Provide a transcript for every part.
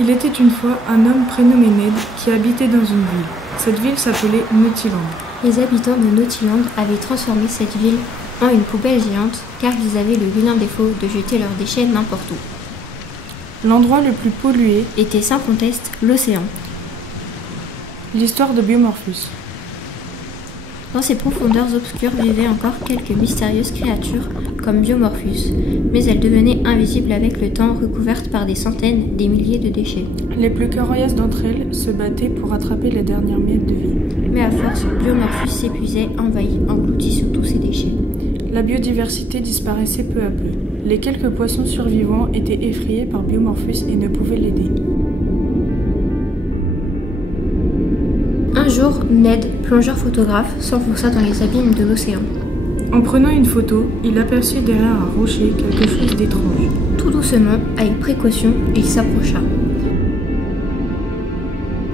Il était une fois un homme prénommé Ned qui habitait dans une ville. Cette ville s'appelait Nautiland. Les habitants de Nautiland avaient transformé cette ville en une poubelle géante car ils avaient le vilain défaut de jeter leurs déchets n'importe où. L'endroit le plus pollué était sans conteste l'océan. L'histoire de Biomorphus. Dans ces profondeurs obscures vivaient encore quelques mystérieuses créatures comme Biomorphus, mais elles devenaient invisibles avec le temps, recouvertes par des centaines, des milliers de déchets. Les plus coriaces d'entre elles se battaient pour attraper les dernières miettes de vie. Mais à force, Biomorphus s'épuisait, envahi, englouti sur tous ces déchets. La biodiversité disparaissait peu à peu. Les quelques poissons survivants étaient effrayés par Biomorphus et ne pouvaient l'aider. Un jour, Ned, plongeur photographe, s'enfonça dans les abîmes de l'océan. En prenant une photo, il aperçut derrière un rocher quelque chose d'étrange. Tout doucement, avec précaution, il s'approcha.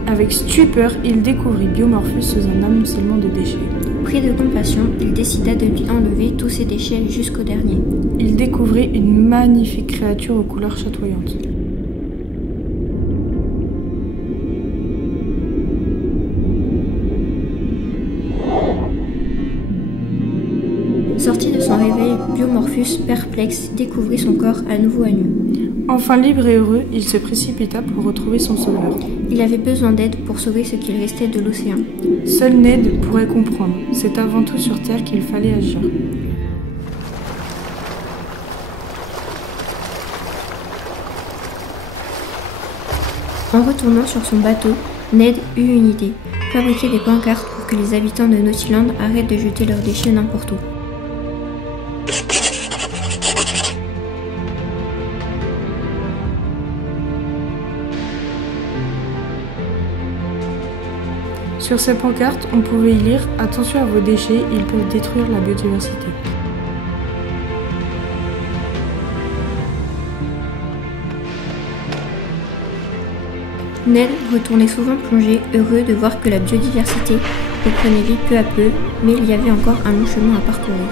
Avec stupeur, il découvrit Biomorphus sous un amoncellement de déchets. Pris de compassion, il décida de lui enlever tous ses déchets jusqu'au dernier. Il découvrit une magnifique créature aux couleurs chatoyantes. Sorti de son réveil, Biomorphus, perplexe, découvrit son corps à nouveau à nu. Enfin libre et heureux, il se précipita pour retrouver son sauveur. Il avait besoin d'aide pour sauver ce qu'il restait de l'océan. Seul Ned pourrait comprendre. C'est avant tout sur Terre qu'il fallait agir. En retournant sur son bateau, Ned eut une idée. Fabriquer des pancartes pour que les habitants de Nautiland arrêtent de jeter leurs déchets n'importe où. Sur ces pancartes, on pouvait y lire « Attention à vos déchets, ils peuvent détruire la biodiversité ». Ned retournait souvent plonger, heureux de voir que la biodiversité reprenait vie peu à peu, mais il y avait encore un long chemin à parcourir.